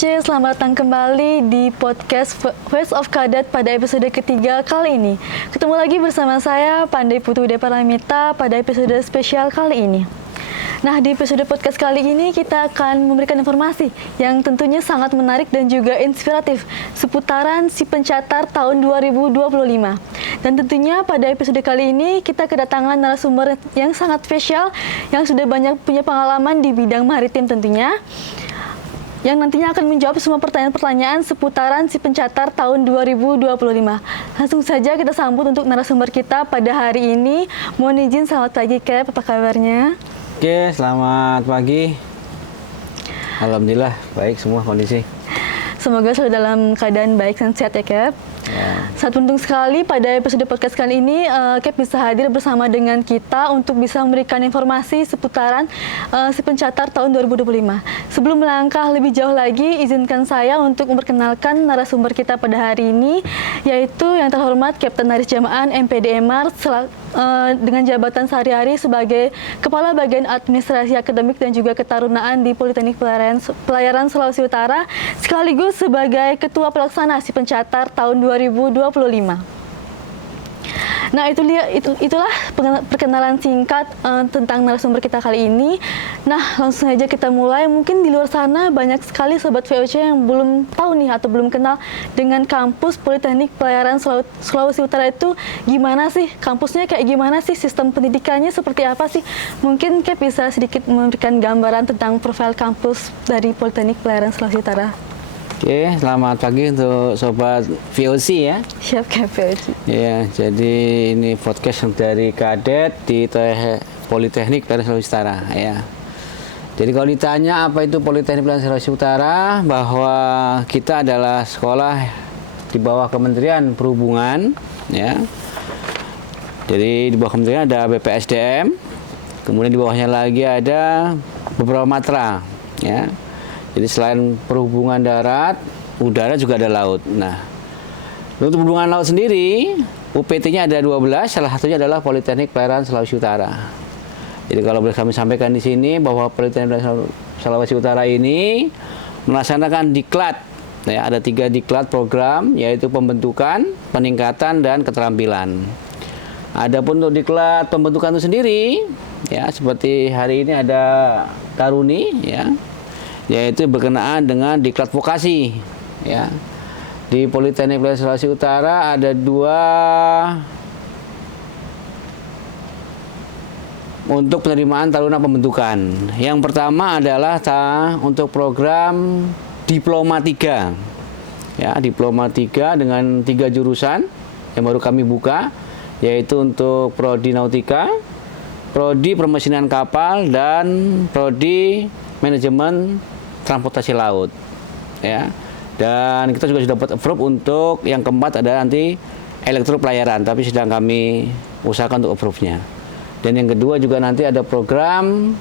VOC, selamat datang kembali di podcast Voice of Kadet pada episode ketiga kali ini. Ketemu lagi bersama saya, Pandai Putu Deparamita, pada episode spesial kali ini. Nah, di episode podcast kali ini kita akan memberikan informasi yang tentunya sangat menarik dan juga inspiratif seputaran si pencatar tahun 2025. Dan tentunya pada episode kali ini kita kedatangan narasumber yang sangat spesial yang sudah banyak punya pengalaman di bidang maritim tentunya, yang nantinya akan menjawab semua pertanyaan-pertanyaan seputaran si pencatar tahun 2025. Langsung saja kita sambut untuk narasumber kita pada hari ini. Mohon izin, selamat pagi Cap, apa kabarnya? Oke, selamat pagi. Alhamdulillah, baik semua kondisi. Semoga selalu dalam keadaan baik dan sehat ya Cap. Ya. Sangat beruntung sekali pada episode podcast kali ini Cap bisa hadir bersama dengan kita untuk bisa memberikan informasi seputaran si pencatar tahun 2025. Sebelum melangkah lebih jauh lagi, izinkan saya untuk memperkenalkan narasumber kita pada hari ini, yaitu yang terhormat Kapten Haris Jamaan MPDMR dengan jabatan sehari-hari sebagai Kepala Bagian Administrasi Akademik dan juga Ketarunaan di Politeknik Pelayaran Sulawesi Utara, sekaligus sebagai Ketua Pelaksana si pencatar tahun 2025. Nah, itulah perkenalan singkat tentang narasumber kita kali ini. Nah, langsung saja kita mulai. Mungkin di luar sana banyak sekali sobat VOC yang belum tahu nih atau belum kenal dengan kampus Politeknik Pelayaran Sulawesi Utara itu gimana sih? Kampusnya kayak gimana sih? Sistem pendidikannya seperti apa sih? Mungkin Cap bisa sedikit memberikan gambaran tentang profil kampus dari Politeknik Pelayaran Sulawesi Utara. Oke, selamat pagi untuk sobat VOC ya. Siap Cap, VOC. Ya, jadi ini podcast dari Kadet di Politeknik Pelayaran Sulawesi Utara ya. Jadi kalau ditanya apa itu Politeknik Pelayaran Sulawesi Utara, bahwa kita adalah sekolah di bawah Kementerian Perhubungan ya. Jadi di bawah kementerian ada BPSDM, kemudian di bawahnya lagi ada beberapa matra ya. Jadi selain perhubungan darat, udara juga ada laut. Nah, untuk perhubungan laut sendiri, UPT-nya ada 12, salah satunya adalah Politeknik Pelayaran Sulawesi Utara. Jadi kalau boleh kami sampaikan di sini bahwa Politeknik Pelayaran Sulawesi Utara ini melaksanakan diklat. Ya, ada 3 diklat program, yaitu pembentukan, peningkatan, dan keterampilan. Adapun untuk diklat pembentukan itu sendiri, ya seperti hari ini ada Taruni, ya, yaitu berkenaan dengan diklat vokasi ya. Di Politeknik Pelayaran Sulawesi Utara ada 2 untuk penerimaan taruna pembentukan. Yang pertama adalah untuk program Diploma 3 ya, Diploma 3 dengan 3 jurusan yang baru kami buka, yaitu untuk Prodi Nautika, Prodi Permesinan Kapal, dan Prodi Manajemen Transportasi Laut ya. Dan kita juga sudah dapat approve untuk yang keempat ada nanti elektro pelayaran, tapi sedang kami usahakan untuk approve-nya. Dan yang kedua juga nanti ada program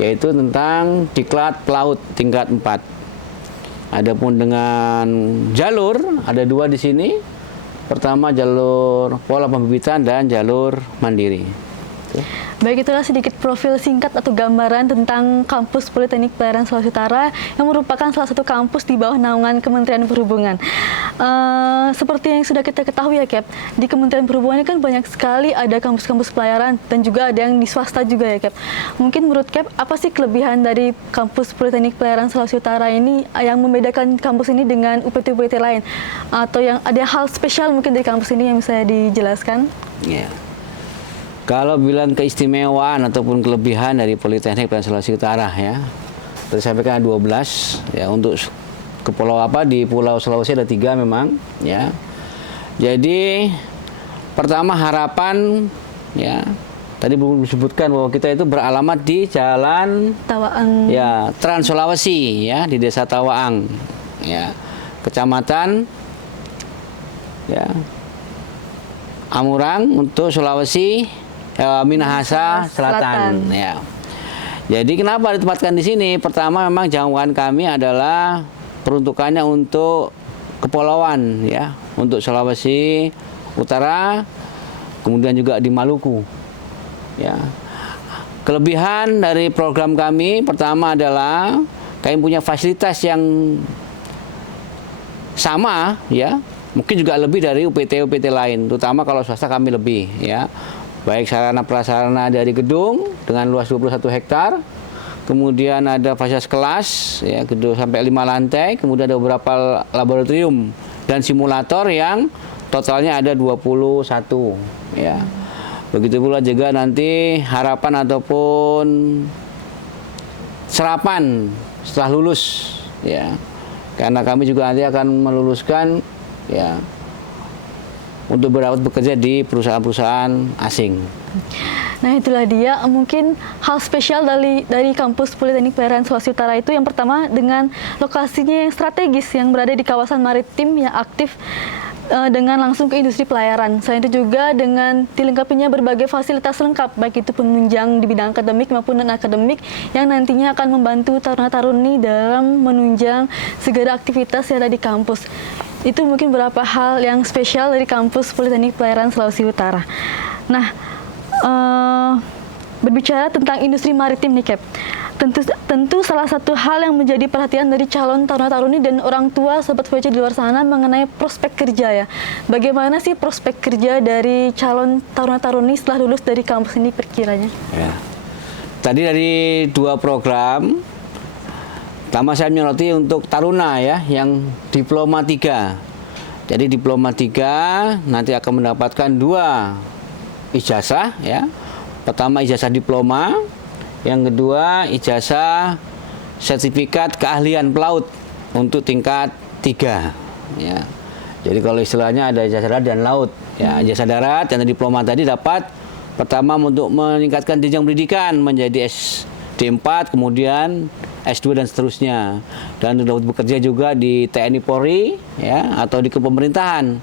yaitu tentang diklat pelaut tingkat 4. Adapun dengan jalur ada 2 di sini. Pertama jalur pola pembibitan dan jalur mandiri. Baik, itulah sedikit profil singkat atau gambaran tentang kampus Politeknik Pelayaran Sulawesi Utara yang merupakan salah satu kampus di bawah naungan Kementerian Perhubungan. Seperti yang sudah kita ketahui ya Cap, di Kementerian Perhubungan ini kan banyak sekali ada kampus-kampus pelayaran dan juga ada yang di swasta juga ya Cap. Mungkin menurut Cap, apa sih kelebihan dari kampus Politeknik Pelayaran Sulawesi Utara ini yang membedakan kampus ini dengan UPT-UPT lain? Atau yang ada hal spesial mungkin dari kampus ini yang bisa dijelaskan? Ya. Kalau bilang keistimewaan ataupun kelebihan dari Politeknik Pelayaran Sulawesi Utara ya, tadi saya sampaikan 12 ya. Untuk ke pulau di Pulau Sulawesi ada 3 memang ya. Jadi pertama harapan ya, tadi belum disebutkan bahwa kita itu beralamat di Jalan Tawaang ya, Trans Sulawesi ya, di Desa Tawaang ya, Kecamatan ya Amurang untuk Sulawesi Minahasa Selatan ya. Jadi kenapa ditempatkan di sini? Pertama memang jangkauan kami adalah peruntukannya untuk kepulauan ya, untuk Sulawesi Utara, kemudian juga di Maluku ya. Kelebihan dari program kami pertama adalah kami punya fasilitas yang sama ya, mungkin juga lebih dari UPT lain, terutama kalau swasta kami lebih ya. Baik sarana prasarana dari gedung dengan luas 21 hektar, kemudian ada fasilitas kelas ya, gedung sampai 5 lantai, kemudian ada beberapa laboratorium dan simulator yang totalnya ada 21 ya. Begitu pula juga nanti harapan ataupun serapan setelah lulus ya. Karena kami juga nanti akan meluluskan ya untuk bekerja di perusahaan-perusahaan asing. Nah, itulah dia mungkin hal spesial dari kampus Politeknik Pelayaran Sulawesi Utara itu, yang pertama dengan lokasinya yang strategis yang berada di kawasan maritim yang aktif dengan langsung ke industri pelayaran. Selain itu juga dengan dilengkapinya berbagai fasilitas lengkap, baik itu penunjang di bidang akademik maupun non-akademik yang nantinya akan membantu taruna-taruni dalam menunjang segala aktivitas yang ada di kampus. Itu mungkin beberapa hal yang spesial dari kampus Politeknik Pelayaran Sulawesi Utara. Nah, berbicara tentang industri maritim nih, Cap. Tentu salah satu hal yang menjadi perhatian dari calon taruna-taruni dan orang tua sobat VC di luar sana mengenai prospek kerja ya. Bagaimana sih prospek kerja dari calon taruna-taruni setelah lulus dari kampus ini perkiranya? Ya. Tadi dari 2 program, pertama saya menyoroti untuk taruna ya yang diploma 3. Jadi diploma 3 nanti akan mendapatkan 2 ijazah ya. Pertama ijazah diploma, yang kedua ijazah sertifikat keahlian pelaut untuk tingkat 3 ya. Jadi kalau istilahnya ada ijazah darat dan laut ya. Ijazah darat dan diploma tadi dapat pertama untuk meningkatkan jenjang pendidikan menjadi SD4, kemudian S2 dan seterusnya, dan dapat bekerja juga di TNI Polri ya atau di kepemerintahan.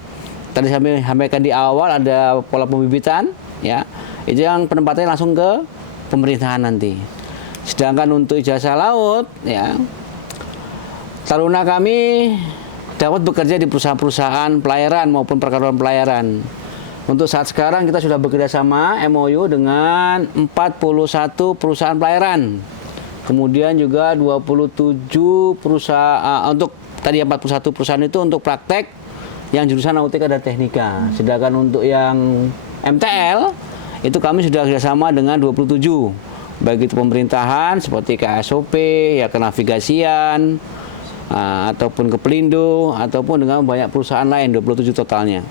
Tadi saya sampaikan di awal ada pola pembibitan ya, itu yang penempatannya langsung ke pemerintahan nanti. Sedangkan untuk ijazah laut ya, taruna kami dapat bekerja di perusahaan-perusahaan pelayaran maupun perkantoran pelayaran. Untuk saat sekarang kita sudah bekerja sama MOU dengan 41 perusahaan pelayaran. Kemudian juga 27 perusahaan untuk tadi 41 perusahaan itu untuk praktek yang jurusan nautika dan teknika. Sedangkan untuk yang MTL itu kami sudah kerjasama dengan 27, baik itu pemerintahan seperti KSOP, ya kenavigasian, ataupun ke Pelindo, ataupun dengan banyak perusahaan lain, 27 totalnya.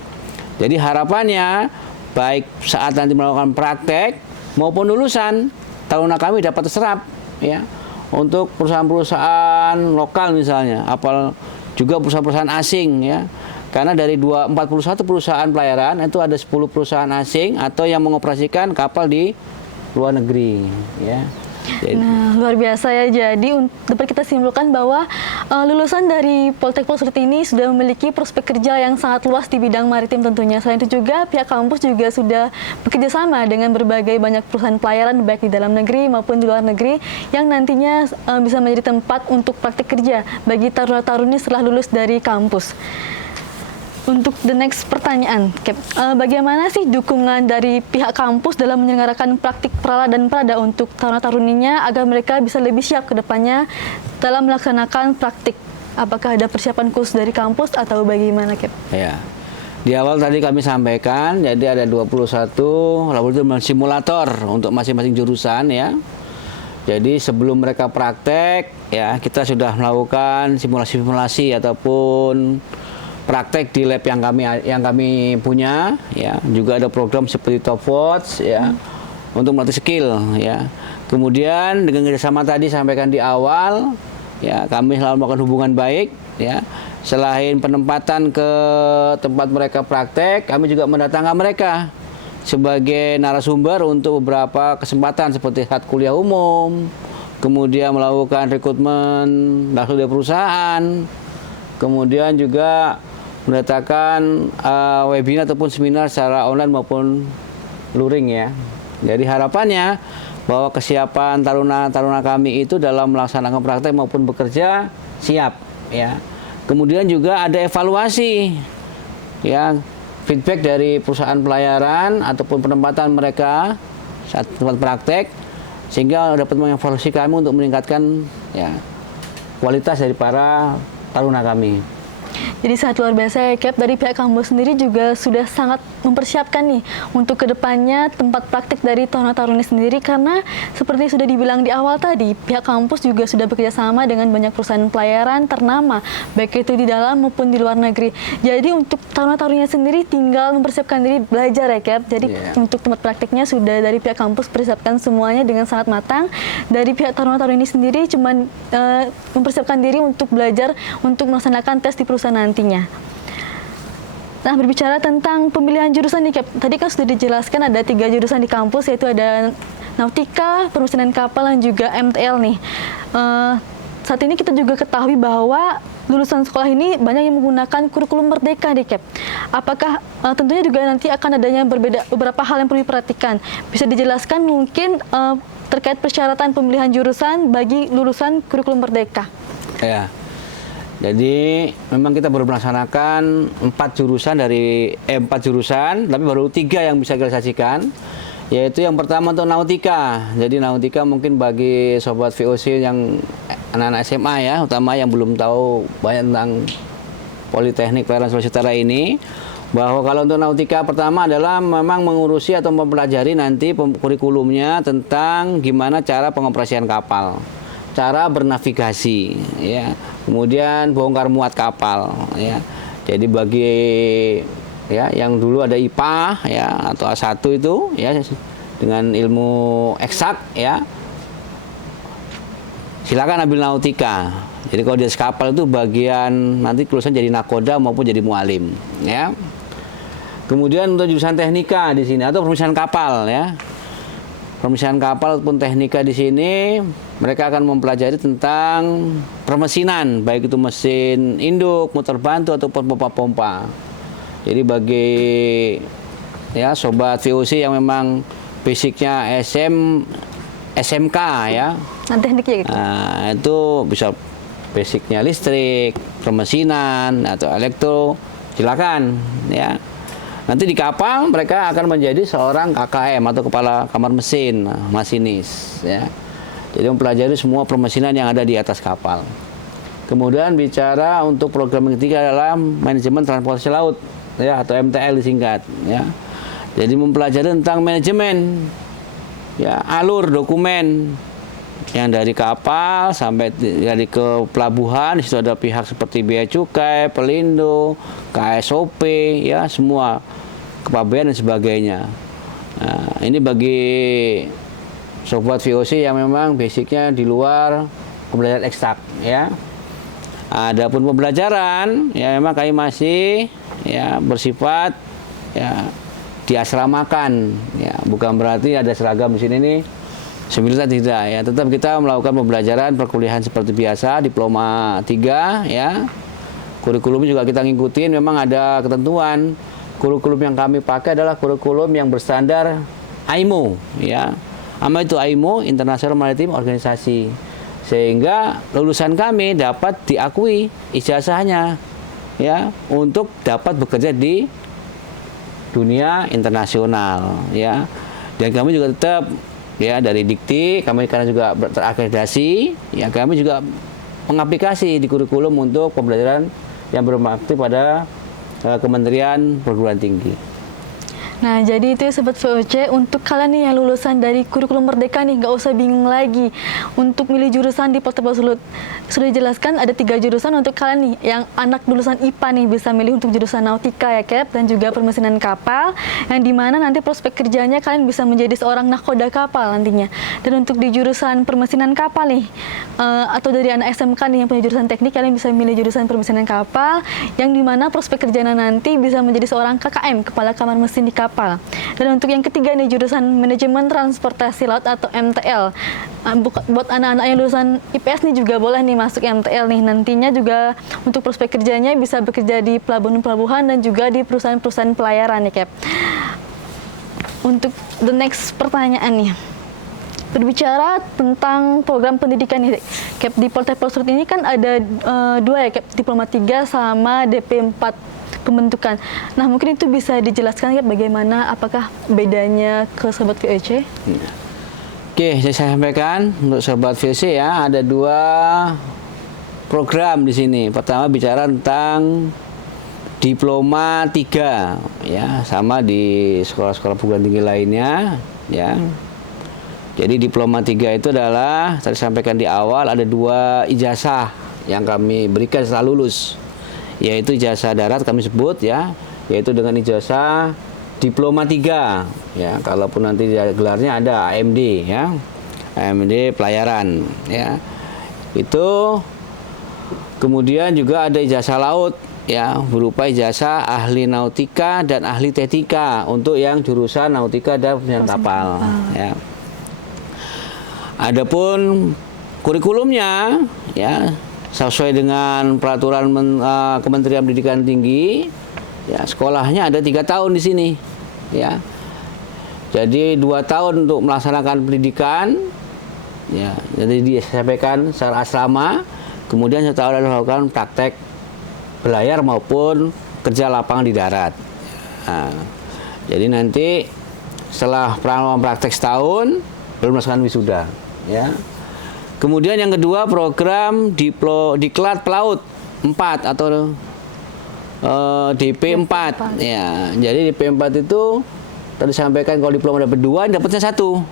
Jadi harapannya baik saat nanti melakukan praktek maupun lulusan, taruna kami dapat terserap ya untuk perusahaan-perusahaan lokal misalnya, apal juga perusahaan-perusahaan asing ya. Karena dari 41 perusahaan pelayaran itu ada 10 perusahaan asing atau yang mengoperasikan kapal di luar negeri ya. Jadi, nah, luar biasa ya. Jadi dapat kita simpulkan bahwa lulusan dari Politeknik Polsut ini sudah memiliki prospek kerja yang sangat luas di bidang maritim tentunya. Selain itu juga pihak kampus juga sudah bekerja sama dengan berbagai banyak perusahaan pelayaran baik di dalam negeri maupun di luar negeri yang nantinya bisa menjadi tempat untuk praktik kerja bagi taruna-taruni setelah lulus dari kampus. Untuk the next pertanyaan, Cap, bagaimana sih dukungan dari pihak kampus dalam menyelenggarakan praktik prala dan prada untuk taruna-taruninya agar mereka bisa lebih siap ke depannya dalam melaksanakan praktik? Apakah ada persiapan khusus dari kampus atau bagaimana, Cap? Ya. Di awal tadi kami sampaikan, jadi ada 21 laboratorium simulator untuk masing-masing jurusan ya. Jadi sebelum mereka praktek, ya kita sudah melakukan simulasi-simulasi ataupun praktek di lab yang kami punya ya. Juga ada program seperti TopWatch ya untuk melatih skill ya. Kemudian dengan kerjasama tadi sampaikan di awal ya, kami selalu melakukan hubungan baik ya. Selain penempatan ke tempat mereka praktek, kami juga mendatangkan mereka sebagai narasumber untuk beberapa kesempatan seperti saat kuliah umum, kemudian melakukan rekrutmen langsung dari perusahaan, kemudian juga mendatangkan webinar ataupun seminar secara online maupun luring ya. Jadi harapannya bahwa kesiapan taruna-taruna kami itu dalam melaksanakan praktek maupun bekerja siap ya. Kemudian juga ada evaluasi ya, feedback dari perusahaan pelayaran ataupun penempatan mereka saat tempat praktek, sehingga dapat mengevaluasi kami untuk meningkatkan ya kualitas dari para taruna kami. Jadi sangat luar biasa ya Cap, dari pihak kampus sendiri juga sudah sangat mempersiapkan nih untuk kedepannya tempat praktik dari Taruna Taruni sendiri, karena seperti sudah dibilang di awal tadi, pihak kampus juga sudah bekerja sama dengan banyak perusahaan pelayaran ternama, baik itu di dalam maupun di luar negeri. Jadi untuk Taruna Taruninya sendiri tinggal mempersiapkan diri belajar ya Cap. Jadi untuk tempat praktiknya sudah dari pihak kampus persiapkan semuanya dengan sangat matang. Dari pihak Taruna Taruni sendiri cuman mempersiapkan diri untuk belajar untuk melaksanakan tes di perusahaan nantinya. Nah, berbicara tentang pemilihan jurusan nih Cap, tadi kan sudah dijelaskan ada 3 jurusan di kampus, yaitu ada Nautika, Permesinan Kapal, dan juga MTL nih. Saat ini kita juga ketahui bahwa lulusan sekolah ini banyak yang menggunakan kurikulum Merdeka nih Cap. Apakah tentunya juga nanti akan adanya beberapa hal yang perlu diperhatikan. Bisa dijelaskan mungkin terkait persyaratan pemilihan jurusan bagi lulusan kurikulum Merdeka? Ya. Jadi memang kita baru melaksanakan 4 jurusan, tapi baru 3 yang bisa kita sajikan. Yaitu yang pertama untuk Nautika. Jadi Nautika mungkin bagi sobat VOC yang anak-anak SMA ya, utama yang belum tahu banyak tentang Politeknik Pelayaran Sulawesi Utara ini, bahwa kalau untuk Nautika pertama adalah memang mengurusi atau mempelajari nanti kurikulumnya tentang gimana cara pengoperasian kapal, cara bernavigasi, ya, kemudian bongkar muat kapal, ya. Jadi bagi ya yang dulu ada IPA ya atau A1 itu ya dengan ilmu eksak ya, silakan ambil Nautika. Jadi kalau di kapal itu bagian nanti lulusan jadi nakoda maupun jadi mualim, ya. Kemudian untuk jurusan teknika di sini atau permesinan kapal ya. Permesinan kapal ataupun teknika di sini mereka akan mempelajari tentang permesinan, baik itu mesin induk, motor bantu ataupun pompa-pompa. Jadi bagi ya sobat VOC yang memang basicnya SMK ya. Tekniknya gitu. Nah, itu bisa basicnya listrik, permesinan atau elektro, silakan ya. Nanti di kapal mereka akan menjadi seorang KKM atau kepala kamar mesin, masinis ya. Jadi mempelajari semua permesinan yang ada di atas kapal. Kemudian bicara untuk program yang ketiga adalah manajemen transportasi laut ya atau MTL disingkat ya. Jadi mempelajari tentang manajemen ya, alur dokumen yang dari kapal sampai dari ke pelabuhan. Di situ ada pihak seperti Bea Cukai, Pelindo, KSOP ya, semua kepabean dan sebagainya. Nah, ini bagi sobat VOC yang memang basicnya di luar pembelajaran eksak ya. Adapun pembelajaran ya memang kami masih ya bersifat ya diasramakan ya, bukan berarti ada seragam di sini nih semilitan, tidak ya, tetap kita melakukan pembelajaran perkuliahan seperti biasa, diploma 3 ya. Kurikulum juga kita ngikutin, memang ada ketentuan. Kurikulum yang kami pakai adalah kurikulum yang berstandar IMO ya. Apa itu IMO? International Maritime Organisasi. Sehingga lulusan kami dapat diakui ijazahnya ya untuk dapat bekerja di dunia internasional ya. Dan kami juga tetap ya dari Dikti, kami karena juga terakreditasi ya, kami juga mengaplikasi di kurikulum untuk pembelajaran yang berbakti pada Kementerian Perguruan Tinggi. Nah, jadi itu ya Sobat VOC, untuk kalian nih yang lulusan dari kurikulum Merdeka nih, nggak usah bingung lagi untuk milih jurusan di Poltek Sulut. Sudah dijelaskan ada 3 jurusan untuk kalian nih, yang anak lulusan IPA nih bisa milih untuk jurusan Nautika ya Cap, dan juga permesinan kapal, yang dimana nanti prospek kerjanya kalian bisa menjadi seorang nakoda kapal nantinya. Dan untuk di jurusan permesinan kapal nih, atau dari anak SMK nih yang punya jurusan teknik, kalian bisa milih jurusan permesinan kapal, yang dimana prospek kerjanya nanti bisa menjadi seorang KKM, kepala kamar mesin di kapal. Dan untuk yang ketiga nih, jurusan manajemen transportasi laut atau MTL. Buat anak-anak yang lulusan IPS nih juga boleh nih masuk MTL nih. Nantinya juga untuk prospek kerjanya bisa bekerja di pelabuhan-pelabuhan dan juga di perusahaan-perusahaan pelayaran ya Cap. Untuk the next pertanyaan nih, berbicara tentang program pendidikan nih Cap, di Poltek Sulut ini kan ada 2 ya Cap, diploma 3 sama DP 4 pembentukan. Nah, mungkin itu bisa dijelaskan ya bagaimana, apakah bedanya ke Sobat VOC? Oke, saya sampaikan untuk Sobat VOC ya, ada 2 program di sini. Pertama bicara tentang diploma 3 ya, sama di sekolah-sekolah perguruan tinggi lainnya ya. Jadi diploma 3 itu adalah tadi sampaikan di awal ada 2 ijazah yang kami berikan setelah lulus. Yaitu ijazah darat kami sebut ya, yaitu dengan ijazah diploma 3 ya. Kalaupun nanti gelarnya ada AMD ya. AMD pelayaran ya. Itu kemudian juga ada ijazah laut ya, berupa ijazah ahli nautika dan ahli teknika untuk yang jurusan nautika dan penyelam kapal ya. Adapun kurikulumnya ya sesuai dengan peraturan Kementerian Pendidikan Tinggi ya, sekolahnya ada 3 tahun di sini ya. Jadi 2 tahun untuk melaksanakan pendidikan ya, jadi disampaikan secara asrama, kemudian 1 tahun melakukan praktek berlayar maupun kerja lapangan di darat. Nah, jadi nanti setelah praktek setahun baru melaksanakan wisuda ya. Kemudian yang kedua program diklat pelaut 4 atau DP 4 ya. Jadi DP 4 itu tadi sampaikan kalau diploma dapat 2, dapatnya 1.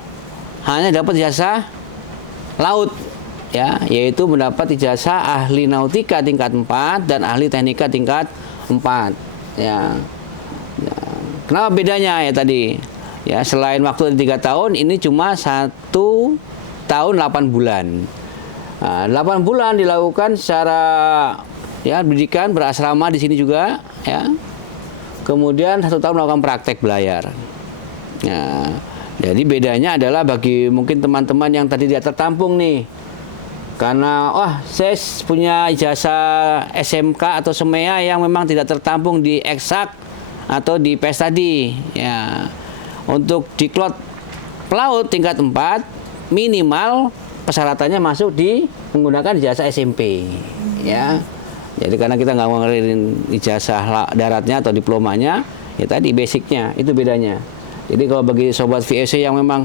Hanya dapat ijazah laut ya, yaitu mendapat ijazah ahli nautika tingkat 4 dan ahli teknika tingkat 4 ya. Kenapa bedanya ya tadi? Ya, selain waktu 3 tahun, ini cuma 1 tahun 8 bulan. Nah, 8 bulan dilakukan secara ya pendidikan berasrama di sini juga ya. Kemudian 1 tahun melakukan praktek belayar. Nah, jadi bedanya adalah bagi mungkin teman-teman yang tadi tidak tertampung nih. Karena saya punya ijazah SMK atau SEMEA yang memang tidak tertampung di eksak atau di PES tadi ya. Untuk diklat pelaut tingkat 4 minimal persyaratannya masuk di menggunakan ijazah SMP ya. Jadi karena kita nggak ngeluarin ijazah daratnya atau diplomanya, ya tadi basicnya itu bedanya. Jadi kalau bagi sobat VOC yang memang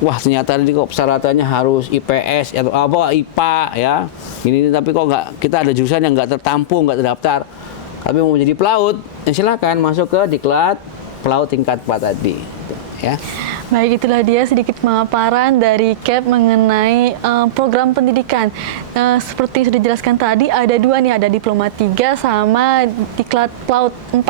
ternyata tadi kok persyaratannya harus IPS atau apa IPA ya, ini tapi kok nggak, kita ada jurusan yang nggak tertampung, nggak terdaftar, tapi mau menjadi pelaut, silakan masuk ke diklat pelaut tingkat 4 tadi ya. Baik, itulah dia sedikit pemaparan dari KEP mengenai program pendidikan. Seperti sudah dijelaskan tadi, ada 2 nih, ada diploma 3 sama diklat pelaut 4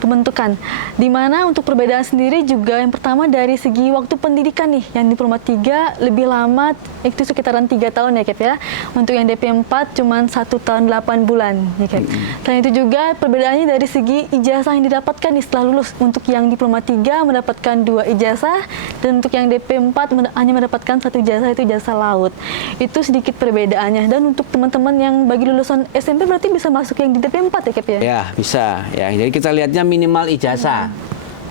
pembentukan. Dimana untuk perbedaan sendiri juga yang pertama dari segi waktu pendidikan nih, yang diploma 3 lebih lama, itu sekitaran 3 tahun ya KEP ya. Untuk yang DP 4 cuma 1 tahun 8 bulan ya KEP. Selain itu juga perbedaannya dari segi ijazah yang didapatkan nih setelah lulus. Untuk yang diploma 3 mendapatkan 2 ijazah, dan untuk yang DP 4 hanya mendapatkan 1 ijazah, itu ijazah laut. Itu sedikit perbedaannya. Dan untuk teman-teman yang bagi lulusan SMP berarti bisa masuk yang di DP 4 ya KEP ya? Ya, bisa. Ya, jadi kita lihatnya minimal ijazah.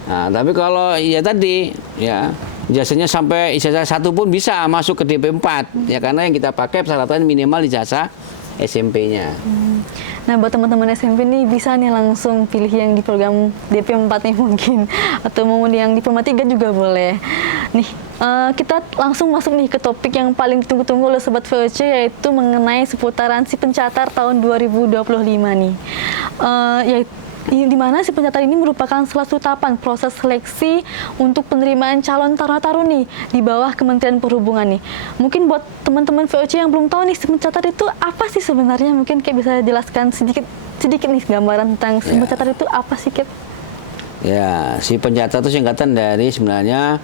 Nah, tapi kalau ya tadi ya ijazahnya sampai ijazah 1 pun bisa masuk ke DP 4 ya, karena yang kita pakai persyaratan minimal ijazah SMP-nya. Nah, buat teman-teman SMP nih bisa nih langsung pilih yang di program DP 4 nih mungkin, atau mau yang diploma 3 juga boleh. Nih, kita langsung masuk nih ke topik yang paling ditunggu-tunggu oleh Sobat VOC, yaitu mengenai seputaran si pencatat tahun 2025 nih. Yaitu di mana si pencatat ini merupakan salah satu tahapan proses seleksi untuk penerimaan calon taruna-taruni di bawah Kementerian Perhubungan nih. Mungkin buat teman-teman VOC yang belum tahu nih si pencatat itu apa sih sebenarnya, mungkin kayak bisa jelaskan sedikit nih gambaran tentang si pencatat itu apa sih Kep? Ya, si pencatat itu singkatan dari sebenarnya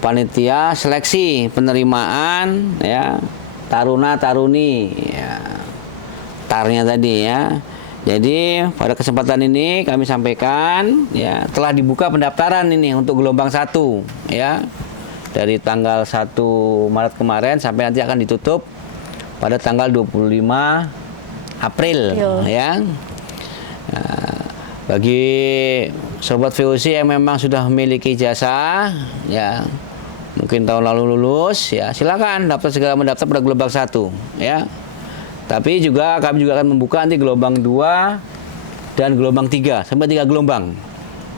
panitia seleksi penerimaan ya taruna-taruni ya, tarnya tadi ya. Jadi pada kesempatan ini kami sampaikan ya, telah dibuka pendaftaran ini untuk gelombang 1 ya, dari tanggal 1 Maret kemarin sampai nanti akan ditutup pada tanggal 25 April ya. Nah, bagi sobat VOC yang memang sudah memiliki ijazah ya, mungkin tahun lalu lulus ya, silakan segera mendaftar pada gelombang 1 ya. Tapi juga kami juga akan membuka nanti gelombang 2 dan gelombang 3 sampai 3 gelombang.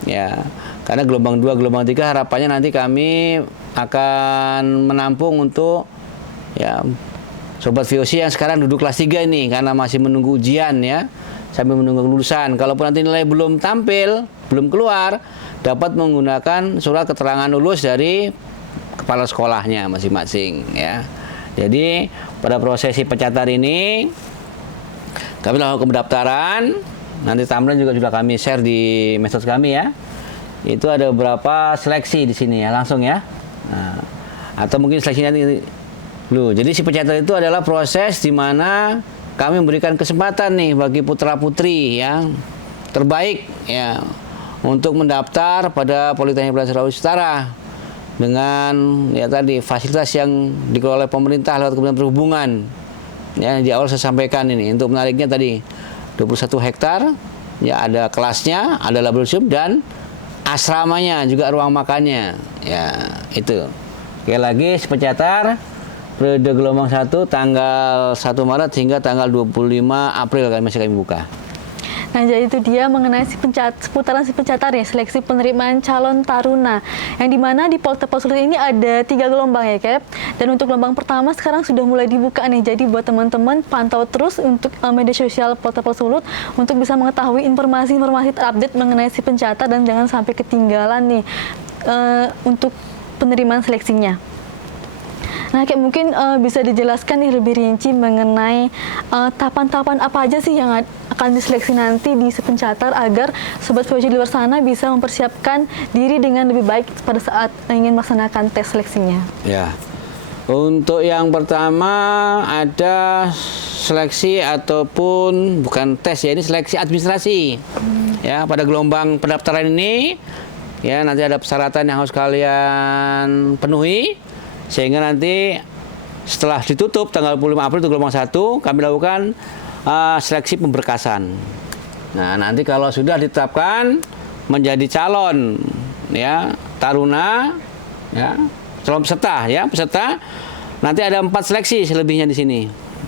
Ya. Karena gelombang 2, gelombang 3 harapannya nanti kami akan menampung untuk ya sobat VOC yang sekarang duduk kelas 3 ini karena masih menunggu ujian ya. sambil menunggu kelulusan. Kalaupun nanti nilai belum tampil, belum keluar, dapat menggunakan surat keterangan lulus dari kepala sekolahnya masing-masing ya. Jadi pada prosesi pencatat ini kami lakukan pendaftaran. Nanti timeline juga sudah kami share di medsos kami ya. Itu ada beberapa seleksi di sini ya, langsung ya. Nah, atau mungkin seleksinya dulu. Jadi si pencatatan itu adalah proses di mana kami memberikan kesempatan nih bagi putra-putri yang terbaik ya untuk mendaftar pada Politeknik Pelayaran Sulawesi Utara dengan ya tadi fasilitas yang dikelola oleh pemerintah lewat Kementerian Perhubungan. Ya, di awal saya sampaikan ini untuk menariknya tadi 21 hektar, ya ada kelasnya, ada laboratorium dan asramanya juga ruang makannya. Ya, itu. Sekali lagi pencatat periode gelombang 1 tanggal 1 Maret hingga tanggal 25 April masih kami buka. Nah, jadi itu dia mengenai seputaran si pencatat ya, seleksi penerimaan calon taruna. Yang dimana di Poltepol Sulut ini ada 3 gelombang ya, Kep. Dan untuk gelombang pertama sekarang sudah mulai dibuka nih. Jadi buat teman-teman pantau terus untuk media sosial Poltepol Sulut untuk bisa mengetahui informasi-informasi terupdate mengenai si pencatat dan jangan sampai ketinggalan nih untuk penerimaan seleksinya. Nah, kayak mungkin bisa dijelaskan nih lebih rinci mengenai tahapan-tahapan apa aja sih yang akan diseleksi nanti di Sepencatat agar sobat VOC di luar sana bisa mempersiapkan diri dengan lebih baik pada saat ingin melaksanakan tes seleksinya. Ya, untuk yang pertama ada seleksi ataupun bukan tes ya, ini seleksi administrasi. Ya, pada gelombang pendaftaran ini ya nanti ada persyaratan yang harus kalian penuhi. Sehingga nanti setelah ditutup tanggal 25 April itu gelombang 1 kami lakukan seleksi pemberkasan. Nah, nanti kalau sudah ditetapkan menjadi calon ya taruna ya calon peserta nanti ada 4 seleksi selebihnya di sini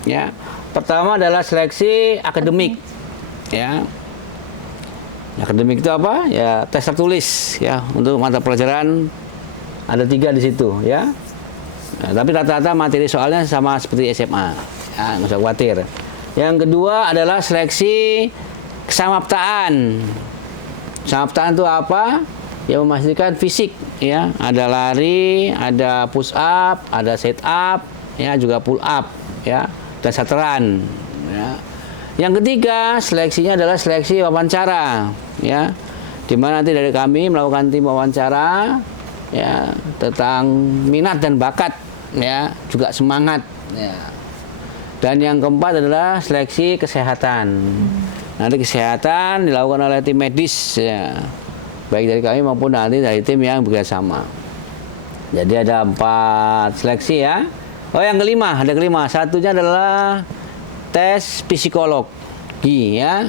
ya. Pertama adalah seleksi akademik ya. Akademik itu apa? Ya tes tertulis ya untuk mata pelajaran ada 3 di situ ya. Nah, tapi rata-rata materi soalnya sama seperti SMA, ya, nggak usah khawatir. Yang kedua adalah seleksi kesamaptaan. Kesamaptaan itu apa? Ya memastikan fisik, ya. Ada lari, ada push up, ada sit up, ya juga pull up, ya, dan saturan. Ya. Yang ketiga seleksinya adalah seleksi wawancara, ya. Di mana nanti dari kami melakukan tim wawancara, ya tentang minat dan bakat. Ya, juga semangat ya. Dan yang keempat adalah seleksi kesehatan. Nanti kesehatan dilakukan oleh tim medis ya. Baik dari kami maupun nanti dari tim yang bekerjasama. Jadi ada 4 seleksi ya. Oh, yang kelima, ada kelima. Satunya adalah tes psikologi ya.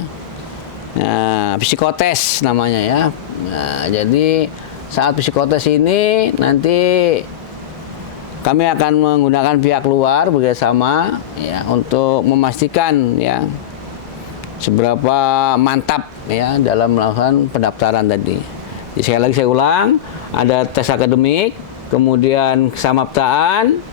Nah, psikotes namanya ya. Nah, jadi saat psikotes ini nanti kami akan menggunakan pihak luar bekerjasama ya untuk memastikan ya seberapa mantap ya dalam melakukan pendaftaran tadi. Jadi sekali lagi saya ulang, ada tes akademik, kemudian kesamaptaan,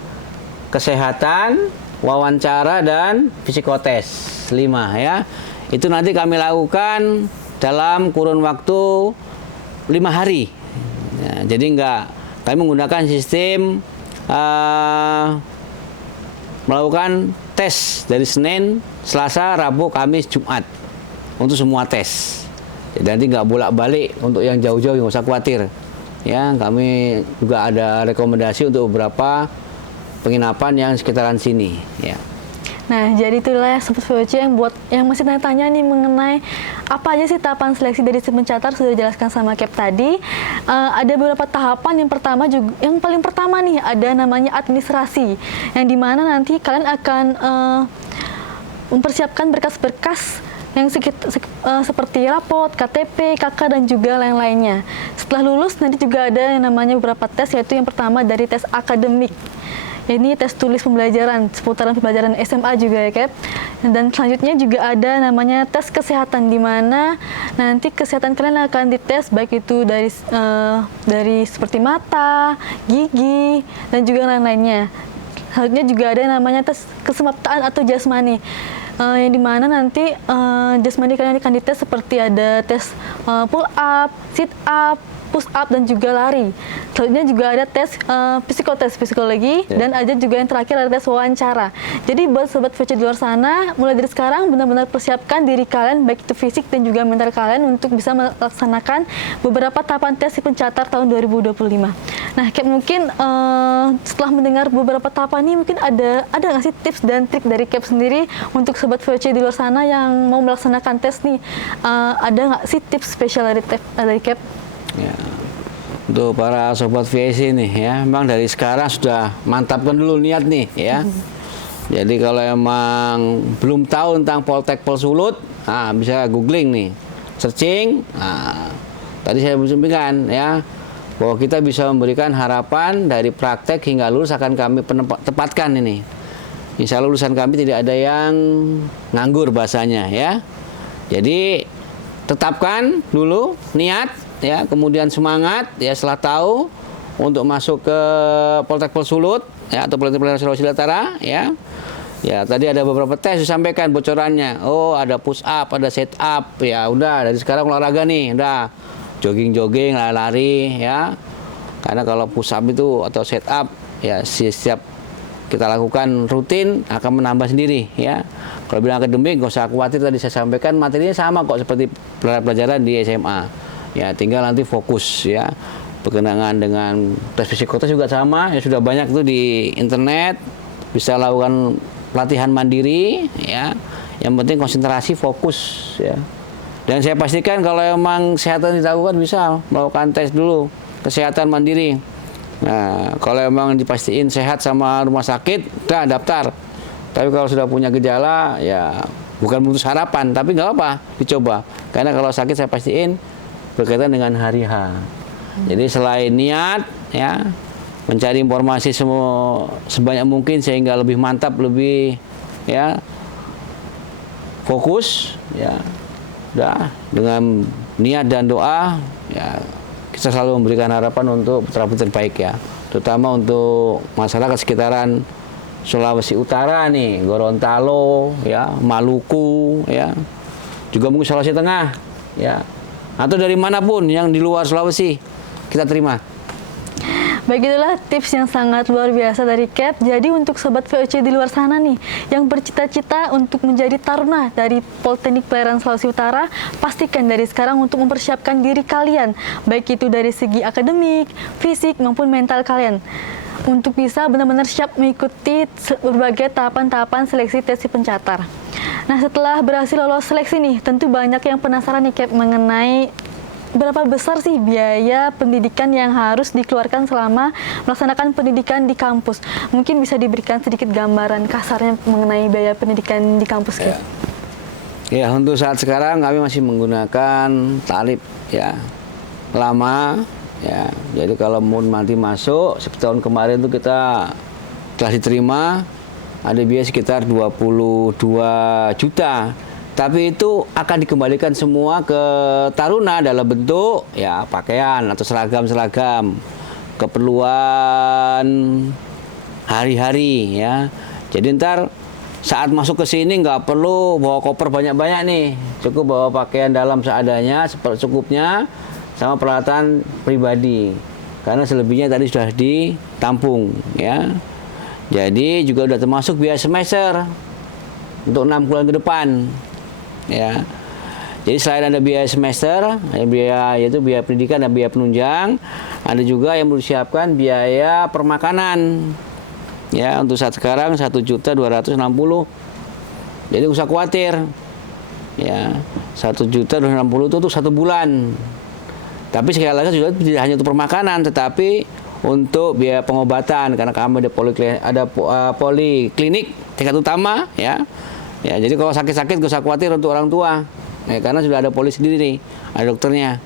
kesehatan, wawancara dan psikotes 5 ya. Itu nanti kami lakukan dalam kurun waktu 5 hari. Ya, jadi kami menggunakan sistem melakukan tes dari Senin, Selasa, Rabu, Kamis, Jumat untuk semua tes. Jadi nanti nggak bolak-balik untuk yang jauh-jauh, nggak usah khawatir. Ya, kami juga ada rekomendasi untuk beberapa penginapan yang sekitaran sini. Ya. Nah, jadi itulah Sobat VOC yang masih tanya-tanya nih mengenai apa aja sih tahapan seleksi dari Sepencatat sudah dijelaskan sama Kep tadi. Ada beberapa tahapan. Yang paling pertama nih ada namanya administrasi, yang dimana nanti kalian akan mempersiapkan berkas-berkas yang seperti rapot, KTP, KK dan juga lain-lainnya. Setelah lulus nanti juga ada yang namanya beberapa tes, yaitu yang pertama dari tes akademik. Ini tes tulis pembelajaran, seputaran pembelajaran SMA juga ya, Kep. Dan selanjutnya juga ada namanya tes kesehatan, di mana nanti kesehatan kalian akan dites, baik itu dari seperti mata, gigi, dan juga lain-lainnya. Selanjutnya juga ada namanya tes kesemaptaan atau jasmani. yang dimana nanti jasmani kalian akan dites seperti ada tes pull up, sit up, push up dan juga lari. Selanjutnya juga ada tes psikotes psikologi dan ada juga yang terakhir ada tes wawancara. Jadi buat sobat VC di luar sana, mulai dari sekarang benar-benar persiapkan diri kalian baik itu fisik dan juga mental kalian untuk bisa melaksanakan beberapa tahapan tes si pencatat tahun 2025. Nah, kayak mungkin setelah mendengar beberapa tahapan ini mungkin ada nggak sih tips dan trik dari Cap sendiri untuk sobat VC di luar sana yang mau melaksanakan tes nih? Ada nggak sih tips spesial dari Cap? Ya. Untuk para sobat VC nih ya, memang dari sekarang sudah mantapkan dulu niat nih ya. Jadi kalau emang belum tahu tentang Poltek Polsulut, bisa googling nih, searching. Tadi saya sampaikan ya, bahwa kita bisa memberikan harapan dari praktek hingga lulus akan kami tepatkan ini. Insya Allah lulusan kami tidak ada yang nganggur bahasanya ya. Jadi tetapkan dulu niat ya, kemudian semangat ya setelah tahu untuk masuk ke Poltek Polsulut ya atau Poltek Sulawesi Utara ya. Ya, tadi ada beberapa tes disampaikan bocorannya. Oh, ada push up, ada set up. Ya, udah dari sekarang olahraga nih, udah jogging-jogging, lari-lari ya. Karena kalau push up itu atau set up ya setiap kita lakukan rutin akan menambah sendiri ya. Kalau bilang akademik nggak usah khawatir, tadi saya sampaikan materinya sama kok seperti pelajaran di SMA. Ya, tinggal nanti fokus ya. Berkenaan dengan tes psikotes juga sama, ya sudah banyak tuh di internet, bisa lakukan pelatihan mandiri ya. Yang penting konsentrasi, fokus ya. Dan saya pastikan kalau emang kesehatan dilakukan bisa melakukan tes dulu kesehatan mandiri. Nah, kalau emang dipastiin sehat sama rumah sakit, udah daftar. Tapi kalau sudah punya gejala, ya bukan putus harapan, tapi nggak apa, dicoba. Karena kalau sakit saya pastiin berkaitan dengan hari H. Jadi selain niat, ya mencari informasi sebanyak mungkin sehingga lebih mantap, lebih ya fokus, ya. Udah dengan niat dan doa, ya kita selalu memberikan harapan untuk putra-putri terbaik ya. Terutama untuk masyarakat sekitaran Sulawesi Utara nih, Gorontalo, ya, Maluku, ya, juga mungkin Sulawesi Tengah, ya, atau dari manapun yang di luar Sulawesi kita terima. Baik, itulah tips yang sangat luar biasa dari Cap. Jadi untuk sobat VOC di luar sana nih yang bercita-cita untuk menjadi taruna dari Politeknik Pelayaran Sulawesi Utara, pastikan dari sekarang untuk mempersiapkan diri kalian, baik itu dari segi akademik, fisik maupun mental kalian, untuk bisa benar-benar siap mengikuti berbagai tahapan-tahapan seleksi tes si pencatar. Nah, setelah berhasil lolos seleksi nih, tentu banyak yang penasaran nih Cap mengenai berapa besar sih biaya pendidikan yang harus dikeluarkan selama melaksanakan pendidikan di kampus. Mungkin bisa diberikan sedikit gambaran kasarnya mengenai biaya pendidikan di kampus, Cap? Ya, untuk saat sekarang kami masih menggunakan tarif ya lama. Ya, jadi kalau mau nanti masuk, seperti tahun kemarin itu kita telah diterima, ada biaya sekitar 22 juta. Tapi itu akan dikembalikan semua ke taruna dalam bentuk ya pakaian atau seragam-seragam, keperluan hari-hari ya. Jadi ntar saat masuk ke sini nggak perlu bawa koper banyak-banyak nih, cukup bawa pakaian dalam seadanya, secukupnya, sama peralatan pribadi. Karena selebihnya tadi sudah ditampung ya. Jadi juga sudah termasuk biaya semester untuk 6 bulan ke depan. Ya, jadi selain ada biaya semester, biaya yaitu biaya pendidikan dan biaya penunjang, ada juga yang disiapkan biaya permakanan. Ya, untuk saat sekarang 1.260.000. Jadi nggak usah khawatir. Ya, 1.260.000 itu untuk 1 bulan. Tapi sekali lagi juga tidak hanya untuk permakanan, tetapi untuk biaya pengobatan karena kami ada poliklinik tingkat utama ya. Ya, jadi kalau sakit-sakit gak usah khawatir untuk orang tua, ya, karena sudah ada polis sendiri nih, ada dokternya.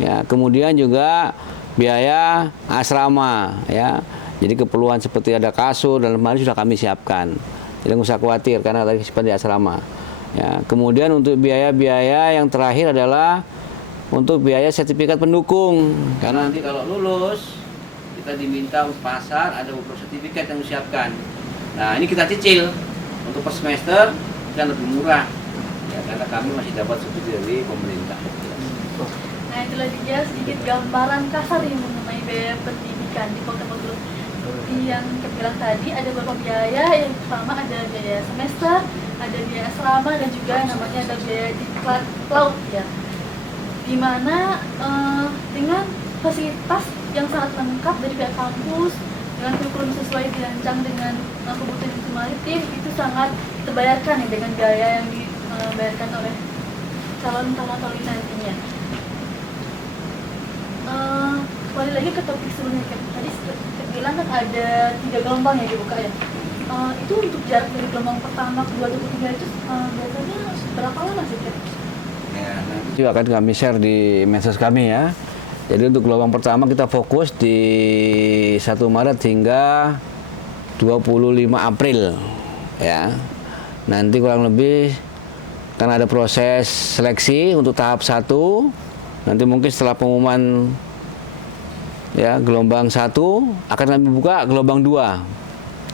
Ya, kemudian juga biaya asrama, ya. Jadi keperluan seperti ada kasur dan lemari sudah kami siapkan. Jadi nggak usah khawatir karena tadi seperti asrama. Ya, kemudian untuk biaya-biaya yang terakhir adalah untuk biaya sertifikat pendukung. Karena nanti kalau lulus kita diminta pasar ada beberapa sertifikat yang disiapkan. Nah, ini kita cicil untuk per semester kan lebih murah ya, karena kami masih dapat subsidi dari pemerintah. Nah, itulah dia sedikit gambaran kasar yang mengenai biaya pendidikan di Kota Magelang. Seperti yang kita bilang tadi, ada beberapa biaya. Yang pertama ada biaya semester, ada biaya asrama, dan juga namanya ada biaya diklat laut ya. Dimana dengan fasilitas yang sangat lengkap dari pihak kampus, dengan kurikulum sesuai dirancang dengan kebutuhan industri maritim, itu sangat terbayarkan ya dengan biaya yang dibayarkan oleh calon ini nantinya. Kembali lagi ke topik sebelumnya, tadi kita bilang kan ada 3 gelombang yang dibuka ya. Itu untuk jarak dari gelombang pertama, kedua, dan ketiga itu biasanya berapa lama sih Kak? Ya, nanti akan kami share di medsos kami ya. Jadi untuk gelombang pertama kita fokus di 1 Maret hingga 25 April ya. Nanti kurang lebih kan ada proses seleksi untuk tahap 1. Nanti mungkin setelah pengumuman ya gelombang 1 akan kami buka gelombang 2.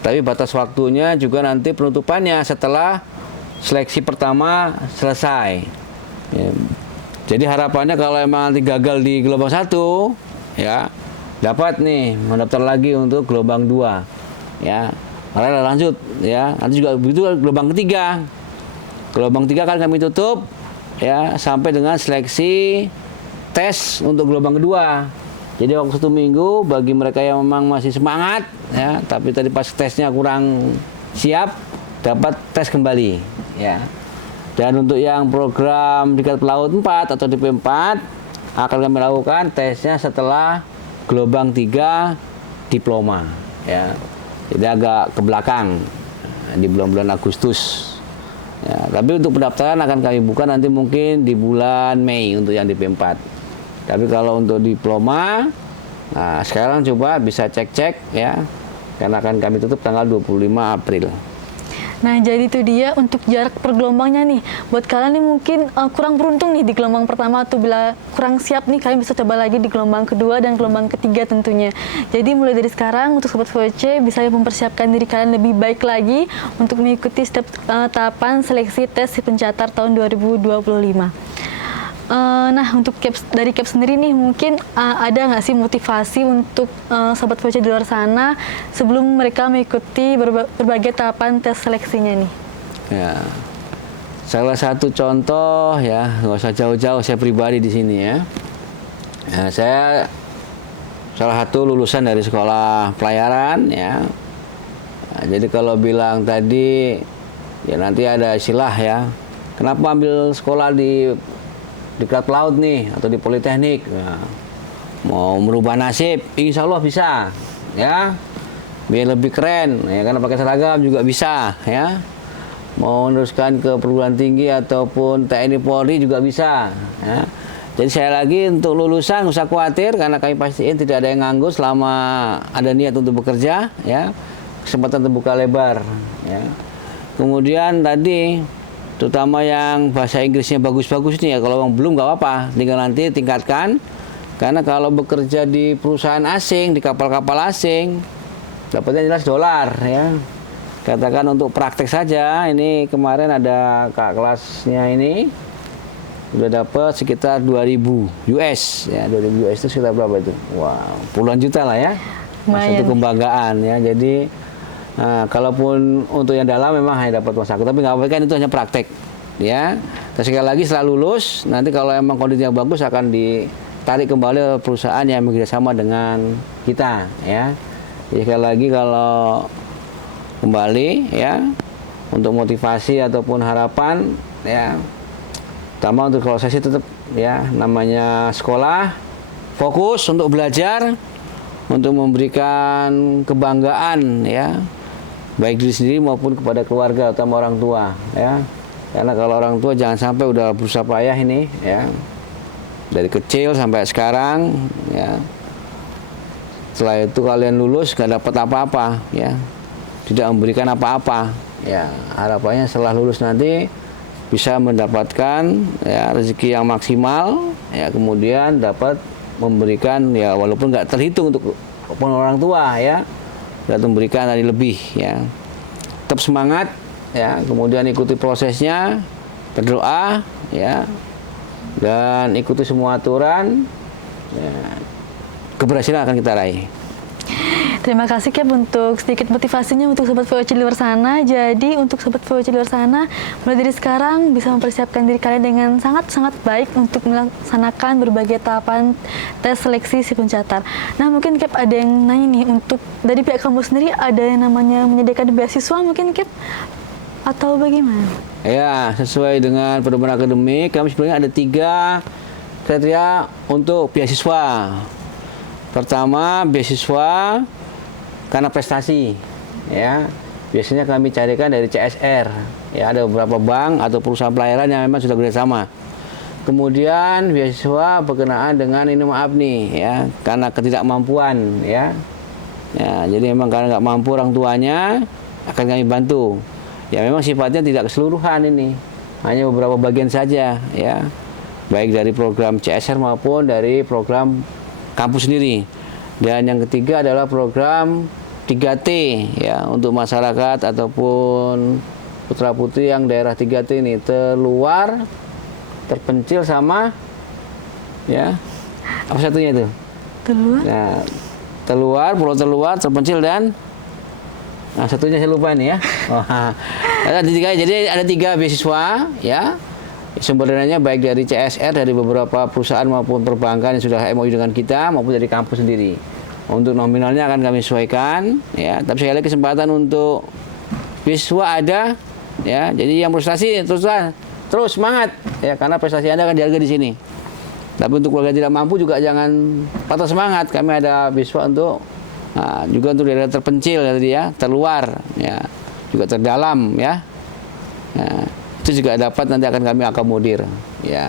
Tapi batas waktunya juga nanti penutupannya setelah seleksi pertama selesai. Ya. Jadi harapannya kalau emang nanti gagal di gelombang 1 ya dapat nih mendaftar lagi untuk gelombang 2 ya. Malah lanjut ya. Nanti juga begitu gelombang ketiga. Gelombang 3 kan kami tutup ya sampai dengan seleksi tes untuk gelombang kedua. Jadi waktu 1 minggu bagi mereka yang memang masih semangat ya, tapi tadi pas tesnya kurang siap dapat tes kembali ya. Dan untuk yang program Diklat Pelaut 4 atau DP4 akan kami lakukan tesnya setelah gelombang 3 diploma ya. Jadi agak ke belakang di bulan-bulan Agustus. Ya, tapi untuk pendaftaran akan kami buka nanti mungkin di bulan Mei untuk yang DP4. Tapi kalau untuk diploma, nah sekarang coba bisa cek-cek ya, karena akan kami tutup tanggal 25 April. Nah, jadi itu dia untuk jarak per gelombangnya nih. Buat kalian nih mungkin kurang beruntung nih di gelombang pertama, atau bila kurang siap nih, kalian bisa coba lagi di gelombang kedua dan gelombang ketiga tentunya. Jadi mulai dari sekarang untuk Sobat VOC bisa mempersiapkan diri kalian lebih baik lagi untuk mengikuti setiap tahapan seleksi tes si pencatat tahun 2025. Nah, untuk dari CAP sendiri nih, mungkin ada nggak sih motivasi untuk Sobat VOC di luar sana sebelum mereka mengikuti berbagai tahapan tes seleksinya nih? Ya, salah satu contoh ya, nggak usah jauh-jauh, saya pribadi di sini ya. Saya salah satu lulusan dari sekolah pelayaran ya. Nah, jadi kalau bilang tadi ya nanti ada istilah ya, kenapa ambil sekolah di Diklat Pelaut nih atau di Politeknik, nah, mau merubah nasib, insya Allah bisa ya, biar lebih keren ya, karena pakai seragam juga bisa ya, mau meneruskan ke perguruan tinggi ataupun TNI Polri juga bisa ya. Jadi saya lagi untuk lulusan nggak usah khawatir, karena kami pastiin tidak ada yang nganggur selama ada niat untuk bekerja ya, kesempatan terbuka lebar ya. Kemudian tadi terutama yang bahasa Inggrisnya bagus-bagus nih ya, kalau yang belum nggak apa-apa, tinggal nanti tingkatkan, karena kalau bekerja di perusahaan asing, di kapal-kapal asing, dapatnya jelas dolar ya. Katakan untuk praktek saja, ini kemarin ada kak kelasnya ini udah dapat sekitar 2.000 US ya, 2.000 US itu sekitar berapa itu? Wow, puluhan juta lah ya. Satu kebanggaan ya. Jadi nah, kalaupun untuk yang dalam memang hanya dapat uang saku, tapi nggak apa-apa, kan itu hanya praktek ya. Dan sekali lagi setelah lulus nanti kalau emang kondisinya bagus akan ditarik kembali oleh perusahaan yang bekerjasama dengan kita ya. Jadi sekali lagi kalau kembali ya, untuk motivasi ataupun harapan ya, pertama untuk kalau saya sih tetap ya, namanya sekolah, fokus untuk belajar, untuk memberikan kebanggaan ya, baik diri sendiri maupun kepada keluarga, utama orang tua ya. Karena kalau orang tua jangan sampai udah berusaha payah ini ya, dari kecil sampai sekarang ya, setelah itu kalian lulus gak dapat apa-apa ya, tidak memberikan apa-apa ya. Harapannya setelah lulus nanti bisa mendapatkan ya rezeki yang maksimal ya, kemudian dapat memberikan ya, walaupun nggak terhitung untuk orang tua ya, dan memberikan tadi lebih ya. Tetap semangat ya, kemudian ikuti prosesnya, berdoa, ya, dan ikuti semua aturan, ya, keberhasilan akan kita raih. Terima kasih Cap untuk sedikit motivasinya untuk Sobat VOC di luar sana. Jadi untuk Sobat VOC di luar sana, mulai dari sekarang bisa mempersiapkan diri kalian dengan sangat-sangat baik untuk melaksanakan berbagai tahapan tes seleksi si pencatat. Nah mungkin Cap ada yang nanya nih, untuk dari pihak kampus sendiri ada yang namanya menyediakan beasiswa mungkin Cap? Atau bagaimana? Ya, sesuai dengan pedoman akademik, kami sebenarnya ada 3 kriteria untuk beasiswa. Pertama, beasiswa karena prestasi, ya. Biasanya kami carikan dari CSR, ya, ada beberapa bank atau perusahaan pelayaran yang memang sudah bekerjasama. Kemudian beasiswa berkenaan dengan ini, maaf nih, ya, karena ketidakmampuan, ya. Ya, jadi memang karena nggak mampu orang tuanya akan kami bantu. Ya, memang sifatnya tidak keseluruhan ini, hanya beberapa bagian saja, ya, baik dari program CSR maupun dari program kampus sendiri. Dan yang ketiga adalah program 3T, ya, untuk masyarakat ataupun putra-putri yang daerah 3T ini, terluar, terpencil, sama, ya, apa satunya itu? Terluar? Nah, terluar, pulau terluar, terpencil, dan nah, satunya saya lupa nih, ya. Oh, ada 3, jadi ada 3 beasiswa, ya. Sumber dananya baik dari CSR, dari beberapa perusahaan maupun perbankan yang sudah MOU dengan kita, maupun dari kampus sendiri. Untuk nominalnya akan kami sesuaikan, ya. Tapi sekali lagi kesempatan untuk beasiswa ada, ya. Jadi yang prestasi terus semangat, ya, karena prestasi Anda akan dihargai di sini. Tapi untuk keluarga tidak mampu juga jangan patah semangat. Kami ada beasiswa untuk juga untuk daerah terpencil tadi, ya, terluar, ya, juga terdalam, ya. Nah, itu juga dapat nanti akan kami akomodir, ya,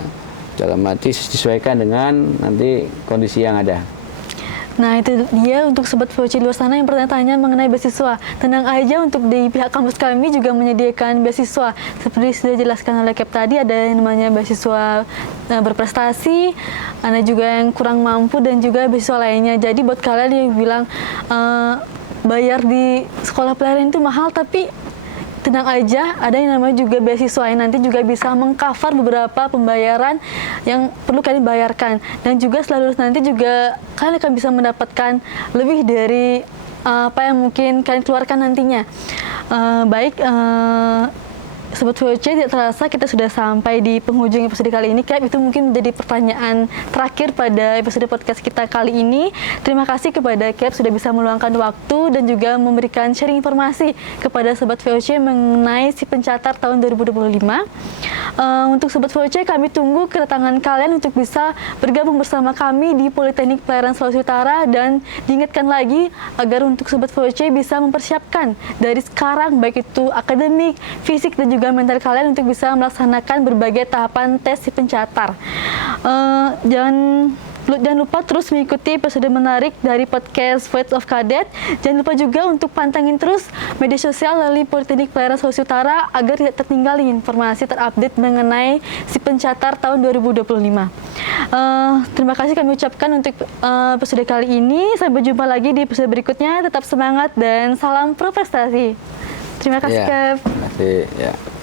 dalam arti disesuaikan dengan nanti kondisi yang ada. Nah itu dia untuk Sobat VOC di luar sana yang bertanya-tanya mengenai beasiswa. Tenang aja, untuk di pihak kampus kami juga menyediakan beasiswa. Seperti sudah dijelaskan oleh Cap tadi, ada yang namanya beasiswa berprestasi, ada juga yang kurang mampu, dan juga beasiswa lainnya. Jadi buat kalian yang bilang bayar di sekolah pelayaran itu mahal, tapi tenang aja, ada yang namanya juga beasiswa yang nanti juga bisa mengcover beberapa pembayaran yang perlu kalian bayarkan, dan juga setelah lulus nanti juga kalian akan bisa mendapatkan lebih dari apa yang mungkin kalian keluarkan nantinya. Sobat VOC, tidak terasa kita sudah sampai di penghujung episode kali ini. Cap, itu mungkin menjadi pertanyaan terakhir pada episode podcast kita kali ini. Terima kasih kepada Cap sudah bisa meluangkan waktu dan juga memberikan sharing informasi kepada Sobat VOC mengenai si pencatat tahun 2025. Untuk Sobat VOC, kami tunggu kedatangan kalian untuk bisa bergabung bersama kami di Politeknik Pelayaran Sulawesi Utara, dan diingatkan lagi agar untuk Sobat VOC bisa mempersiapkan dari sekarang, baik itu akademik, fisik, dan juga mental kalian untuk bisa melaksanakan berbagai tahapan tes si pencatat. Jangan lupa terus mengikuti episode menarik dari podcast Voice of Cadet. Jangan lupa juga untuk pantengin terus media sosial dari Politeknik Pelayaran Sulawesi Utara agar tidak tertinggal informasi terupdate mengenai si pencatat tahun 2025. Terima kasih kami ucapkan untuk episode kali ini. Sampai jumpa lagi di episode berikutnya. Tetap semangat dan salam pro prestasi. Terima kasih, Cap. Terima kasih. Ya.